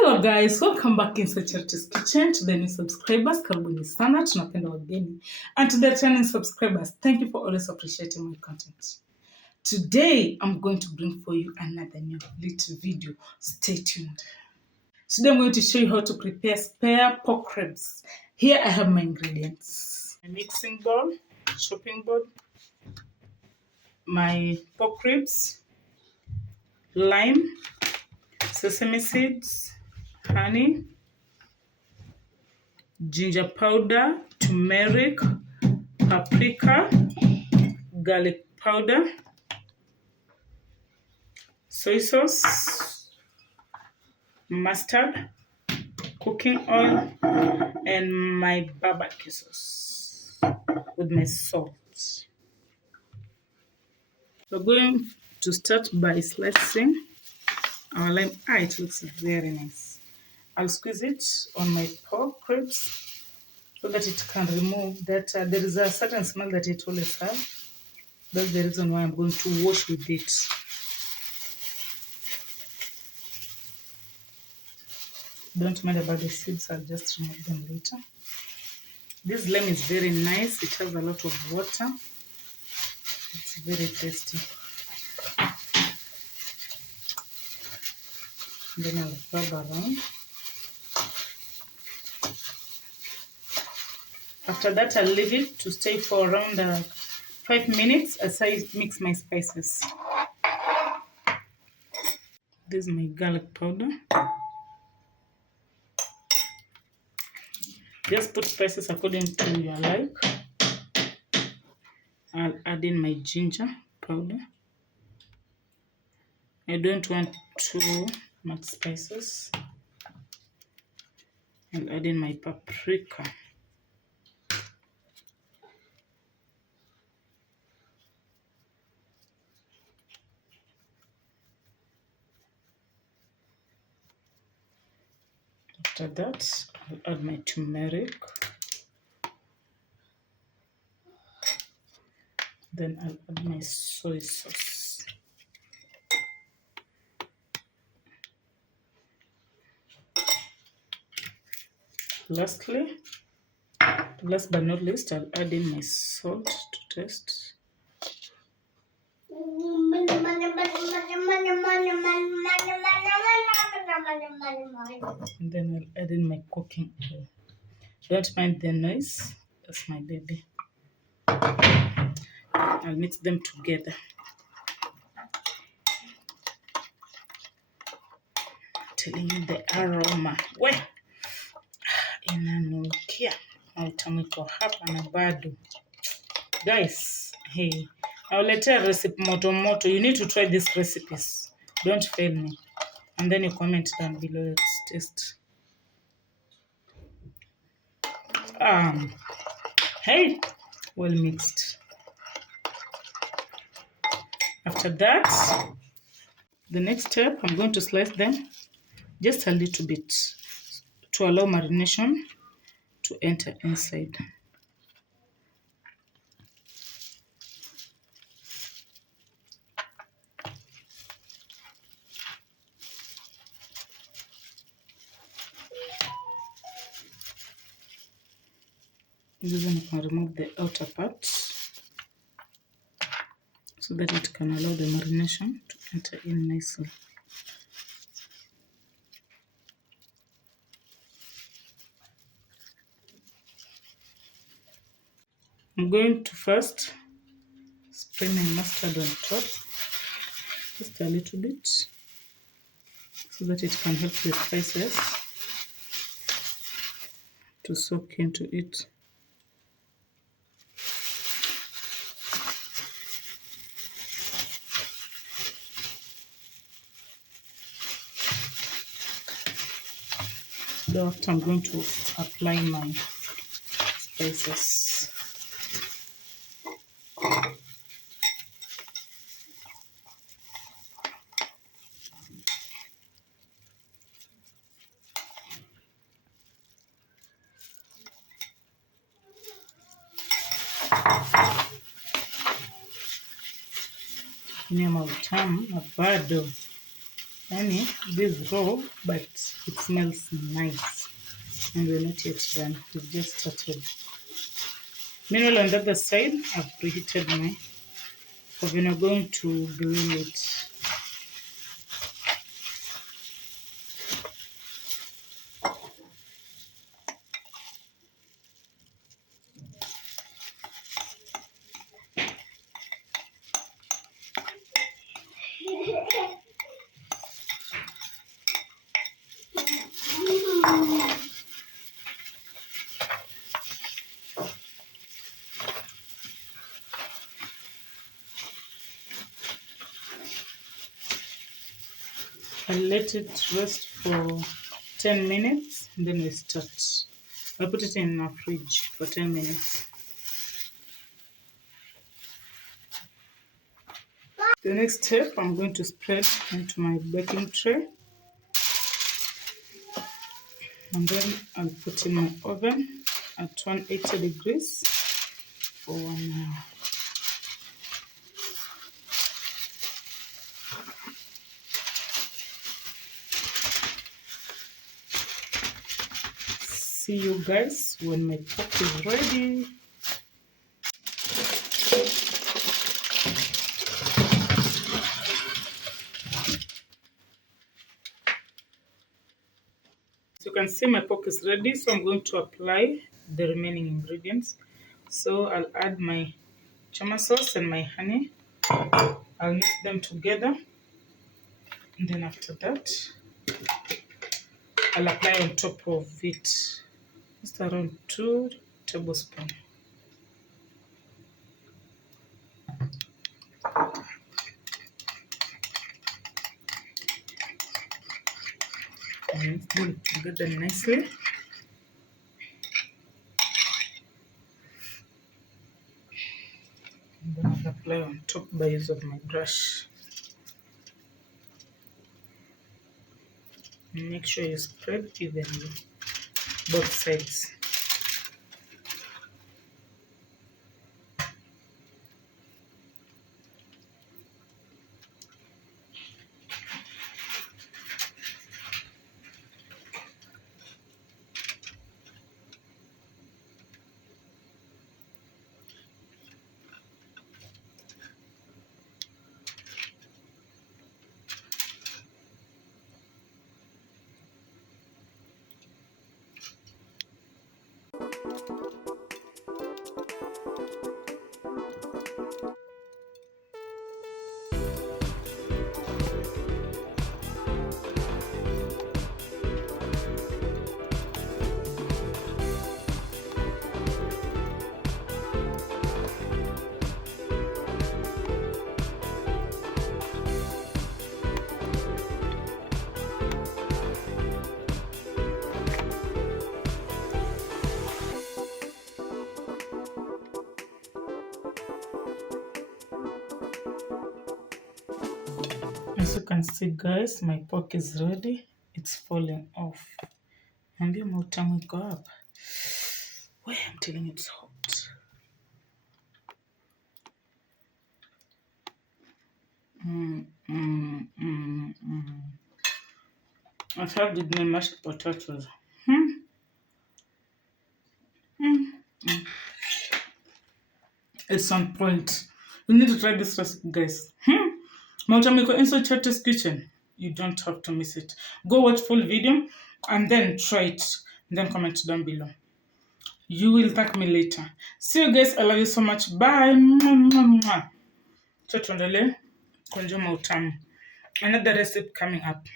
Hello guys, welcome back in Charity's Kitchen. To the new subscribers, karibuni sana, tunapenda wageni. And to the returning subscribers, thank you for always appreciating my content. Today, I'm going to bring for you another new little video. Stay tuned. Today, I'm going to show you how to prepare spare pork ribs. Here I have my ingredients. My mixing bowl, chopping board, my pork ribs, lime, sesame seeds, honey, ginger powder, turmeric, paprika, garlic powder, soy sauce, mustard, cooking oil, and my barbecue sauce with my salt. We're going to start by slicing our lime. It looks very nice. I'll squeeze it on my pork ribs so that it can remove that. There is a certain smell that it always has. That's the reason why I'm going to wash with it. Don't mind about the seeds, I'll just remove them later. This lamb is very nice. It has a lot of water. It's very tasty. Then I'll rub around. After that, I'll leave it to stay for around 5 minutes as I mix my spices. This is my garlic powder. Just put spices according to your like. I'll add in my ginger powder. I don't want too much spices. I'll add in my paprika. After that, I'll add my turmeric. Then I'll add my soy sauce. Lastly, last but not least, I'll add in my salt to taste. And then I'll add in my cooking oil. Don't mind the noise, that's my baby. I'll mix them together. I'm telling you the aroma. Inanukia. Utamu iko hapa na bado. Guys, hey, I'll let you recipe moto. You need to try these recipes. Don't fail me. And then you comment down below its taste. Hey, well mixed. After that, the next step, I'm going to slice them just a little bit to allow marination to enter inside. Then you can remove the outer part so that it can allow the marination to enter in nicely. I'm going to first spray my mustard on top, just a little bit, so that it can help the spices to soak into it. After I'm going to apply my spices. Nyama utamu na bado Yani, this is raw, but it smells nice. And we're not yet done. We've just started. Meanwhile, on the other side, I've preheated my oven. I'm going to grill it. I'll let it rest for 10 minutes, and then we start. I'll put it in our fridge for 10 minutes. The next step, I'm going to spread into my baking tray. And then I'll put in my oven at 180 degrees for 1 hour. See you guys when my pork is ready. As you can see, my pork is ready, so I'm going to apply the remaining ingredients. So I'll add my chama sauce and my honey. I'll mix them together, and then after that, I'll apply on top of it just around 2 tablespoons. And mix them together nicely. And then I'll apply on top by use of my brush. And make sure you spread evenly both sides. As you can see, guys, my pork is ready. It's falling off. And the more time we go up. Wait, I'm telling you, it's hot. I tried my mashed potatoes. It's on point. You need to try this recipe, guys. Mautamiko inside Chatter's kitchen. You don't have to miss it. Go watch full video and then try it. Then comment down below. You will thank me later. See you guys. I love you so much. Bye. Tuendelee kuonja utamu. Another recipe coming up.